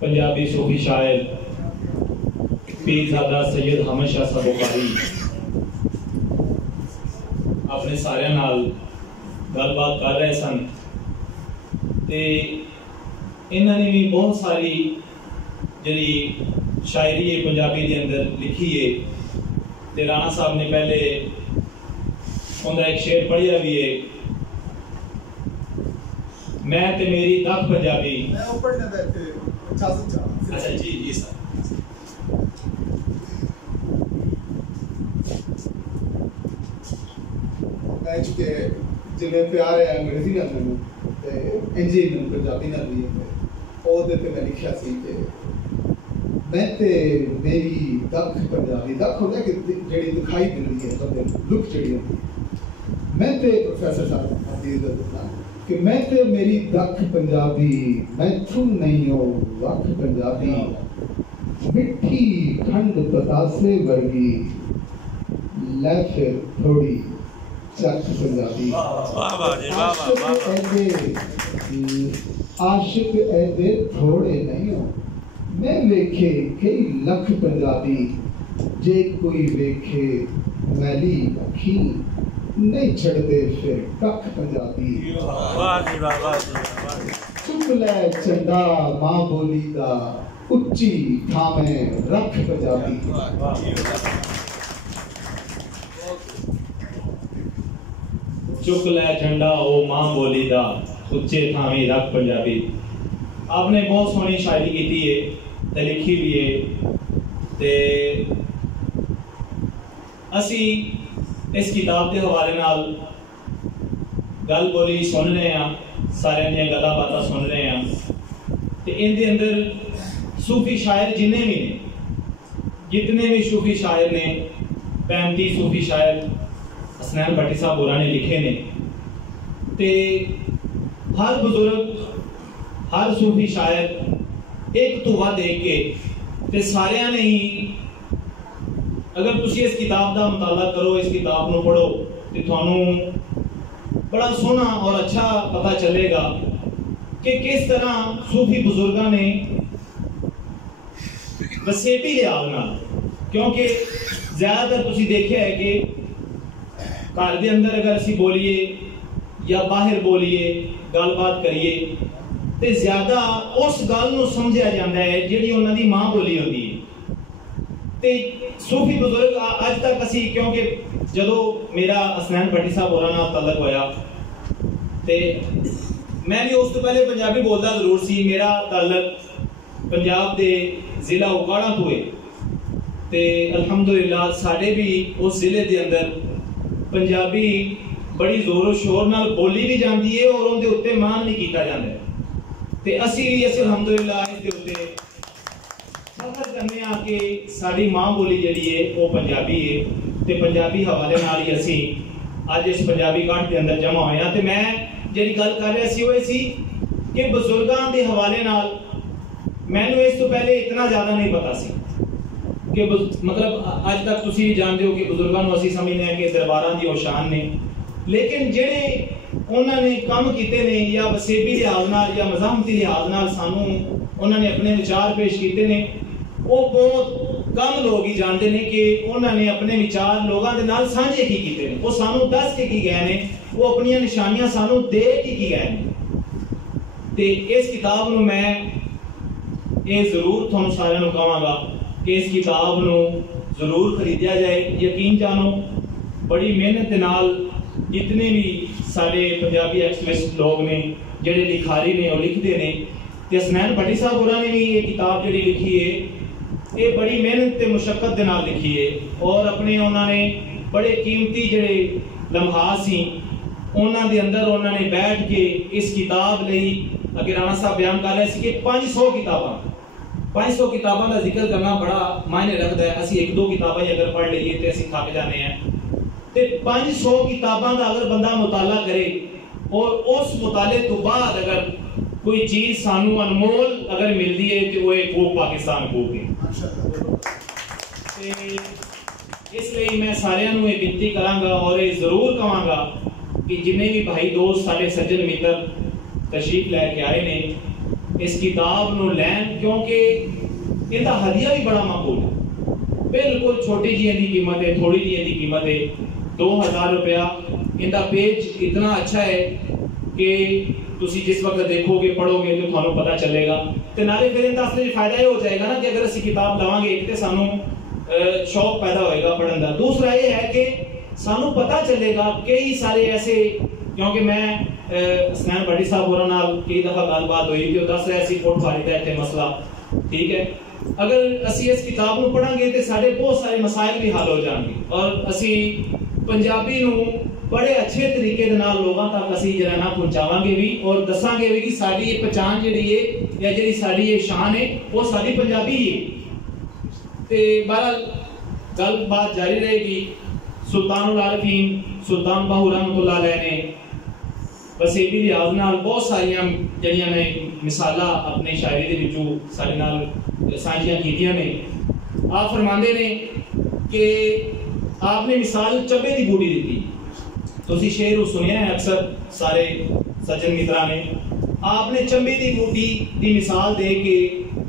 पंजाबी सूफी शायर पीरजादा सैयद हामिद शाह साहब बुखारी अपने सारे नाल गलबात कर रहे सन ते इन्होंने भी बहुत सारी जी शायरी है पंजाबी के अंदर लिखी है। ते राणा साहब ने पहले उनका एक शेर पढ़िया भी है, मैं ते मेरी दख पंजाबी। अच्छा जी जी सर। जिन्हें प्यार है अंग्रेजी नाल मैनू ते इंजी मैनू पंजाबी नाल भी है ओदे ते मैं लिखिया सी कि मैं ते मेरी दख पंजाबी दख होंदा कि जेड़ी दिखाई दिंदी है बंदे लुक जेड़ी होंदी मैं ते प्रोफेसर साहब अजीज दसना कि मैं ते मेरी दख पंजाबी मैं तू नहीं हो वख पंजाबी मिठी खंड बतासे वर्गी ले फिर थोड़ी चक पंजाबी। आशिक ऐदे थोड़े नहीं हो मैं वेखे कई लख पंजाबी जे कोई वेखे मैली अखी नहीं छड़दे फिर कख पंजाबी। चुक लै चंडा मां बोली दा उच्ची थामे रख पंजाबी। चुक लै झंडा ओ मां बोली दा उच्चे थामी रख पंजाबी। आपने बहुत सोहनी शायरी की है ते लिखी भी है ते असी इस किताब के हवाले नाल गल बोली सुन रहे हैं, सारे दी गल्लां बातां सुन रहे हैं ते इनके अंदर सूफी शायर जिन्ने भी ने जितने भी सूफी शायर ने 35 सूफी शायर हसनैन भट्टी साहब होरां ने लिखे ने ते हर बुजुर्ग हर सूफी शायर एक तो वध देख के ते सारियां ने ही अगर तुसी इस किताब का मुताला करो इस किताब को पढ़ो तो थानू बड़ा सोहना और अच्छा पता चलेगा कि किस तरह सूफी बुजुर्गों ने वसेटी लिहाज नाल, क्योंकि ज्यादातर तुसी देखा है कि घर के अंदर अगर असी बोलीए या बाहर बोलीए गलबात करिए तो ज्यादा उस गल नूं समझा जाता है जिहड़ी उन्हां दी मां बोली होती है। ते सूफी बुजुर्ग अज तक असी क्योंकि जदों मेरा हसनैन भट्टी साहब होरां नाल तलक होया ते मैं भी उस तो पहले पंजाबी बोलता जरूर सी। मेरा तलक पंजाब के जिला उकाड़ा तो है ते अल्हम्दुलिल्लाह साडे भी उस जिले के अंदर पंजाबी बड़ी जोरों शोर नाल बोली भी जाती है और उनके उत्ते मान भी किया जाता है ते असी भी अल्हम्दुलिल्लाह इस दे उत्ते फखर करने कि साडी मां बोली जिहड़ी है वो पंजाबी है ते पंजाबी हवाले नाल ही असी अज इस पंजाबी काट के अंदर जमा होए ते मैं जिहड़ी गल कर रहा सी वो सी कि बुजुर्गां दे हवाले नाल मैनू इस तो पहले इतना ज्यादा नहीं पता सी कि मतलब अज तक तुसी भी जानते हो कि बुजुर्गों को असी समझने हैं कि दरबारां दी शान ने, लेकिन जेड़े उन्होंने काम किए ने या वसेबी लिहाज नाल या मज़ाहमती लिहाज नाल सानू उन्होंने अपने विचार पेश किए ने वो बहुत कम लोग ही जानते हैं कि उन्होंने अपने विचार लोगों के नाल साझे की किए ने, वो सानू दस के की गए ने, वो अपनी निशानियां सानू दे के की गए ने। ते इस किताब नू मैं ये जरूर तुहानू सारिआं नू कहांगा कि इस किताब नू जरूर खरीदिया जाए। यकीन जानो बड़ी मेहनत के नाल जितने भी साडे पंजाबी एक्सट्रीमिस्ट लोग ने जेडे लिखारी ने और लिखते ने ते हसनैन भट्टी साहब होरां ने भी ये किताब जेडी लिखी है ये बड़ी मेहनत ते मुशक्कत दे नाल लिखी है और अपने उन्होंने बड़े कीमती जेडे लम्हात सी उन्हां दे अंदर उन्होंने बैठ के इस किताब लई अगे राणा साहब बयान कर रहे सी कि 500 किताबां का जिक्र करना बड़ा मायने रखता है। असी एक दो किताबें अगर पढ़ लीए तो असी थक जाने हैं ते 500 किताबां का अगर बंदा मुताला करे और उस मुताले तो बाद अगर कोई चीज सानू अनमोल अगर मिलती है तो वो एक पाकिस्तान बुक है। इसलिए मैं सारिआं नू विनती करांगा और ये जरूर कहांगा कि जिन्ने भी भाई दोस्त साडे सज्जन मित्र तशरीफ लैके आए ने इस किताब नूं लैन, क्योंकि इहदा हदिया भी बड़ा माकूल है। बिल्कुल छोटी जी इहदी कीमत है, थोड़ी जी इहदी कीमत है 2000 रुपया। इहदा पेज इतना अच्छा है कि तुसी जिस वक्त देखोगे पढ़ोगे तो थानू पता चलेगा। ते नाले फिर इहदा असली फायदा ये हो जाएगा ना कि अगर असी किताब लवांगे एक ते सानू शौक पैदा होएगा पढ़न दा। दूसरा ये है कि सानू पता चलेगा कई सारे ऐसे, क्योंकि मैं हसनैन भट्टी साहब होरां नाल कई दफा गलबात हुई कि दस रहे सी फुट फाड़ी दा इत्थे मसला, ठीक है। अगर असी इस किताब नूं पढ़ांगे ते साडे बहुत सारे मसाइल भी हल हो जाणगे और असी पंजाबी नूं बड़े अच्छे तरीके दे नाल लोगां तक असी जरा ना पहुंचावांगे भी और दसांगे भी कि साडी ये पहचान जिहड़ी है या जिहड़ी साडी ये शान है वो साडी पंजाबी है। ते बहरहाल गलबात जारी रहेगी। सुल्तानुल आरिफीन सुल्तान बाहू रहमतुल्लाह अलैह ने वसीली लिहाज नाल बहुत सारियां जड़ियां ने मिसाला अपने शायरी दे विचों साडे नाल साझियां कीतियां ने। आप फरमांदे ने कि आपने मिसाल चब्बे दी बूटी दी। तुसी शेर सुनिया है अक्सर सारे सज्जन मित्रा ने। आपने चंबे दी बूटी दी मिसाल दे के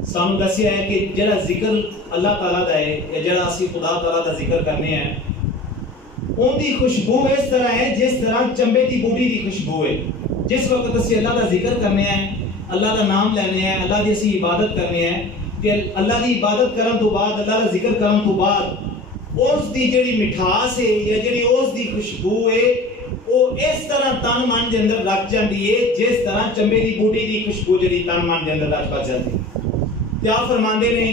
सानू दस्या है कि जेड़ा जिक्र अल्लाह ताला दा है या जेड़ा असी खुदा ताला दा जिक्र करने हैं उनकी खुशबू इस तरह है जिस तरह चंबे की बूटी की खुशबू है। जिस वक्त असी अल्लाह का जिक्र करने हैं, अल्लाह का नाम लेने हैं, अल्लाह की असी इबादत करने हैं कि अल्लाह की इबादत करन तो बाद, अल्लाह का जिक्र करन तो बाद उस दी जेड़ी मिठास है या जेड़ी उस दी खुशबू है वो इस तरह तन मन के अंदर रच जाती है जिस तरह चंबे की बूटी की खुशबू जेड़ी तन मन के अंदर रच जाती है। क्या फरमांदे ने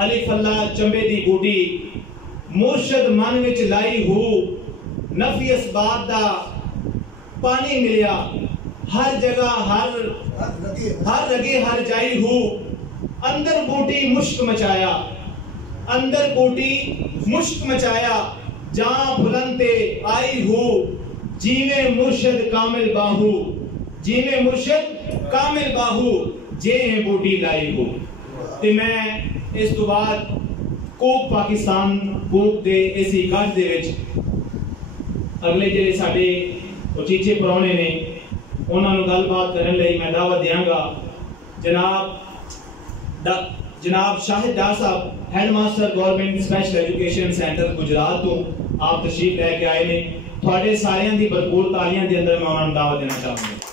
अलिफ अल्लाह चंबे की बूटी मुर्शद मन विच लाई हूं, नफी असबाब दा पानी मिलिया, हर जगह हर रगे हर जाई हूं, अंदर बूटी मुश्क मचाया, अंदर बूटी मुश्क मचाया, जहां बुलंदे आई हूं, जीवे मुर्शद कामिल बाहू, जीवे मुर्शद कामिल बाहू, जे बूटी लाई हूं। ते मैं इस तो बाद कोप पाकिस्तान कोप दे इसी गढ़ दे विच अगले जेडे साडे उचीचे परौने ने उन्होंने गलबात करने लई मैं दावत देंगा। जनाब शाहिद डार साहब headmaster government special education centre Gujarat तो आप तशरीफ लैके आए ने। थोड़े सारियां दी भरपूर तालियां दे अंदर मैं उन्होंने दावत देना चाहूंगा।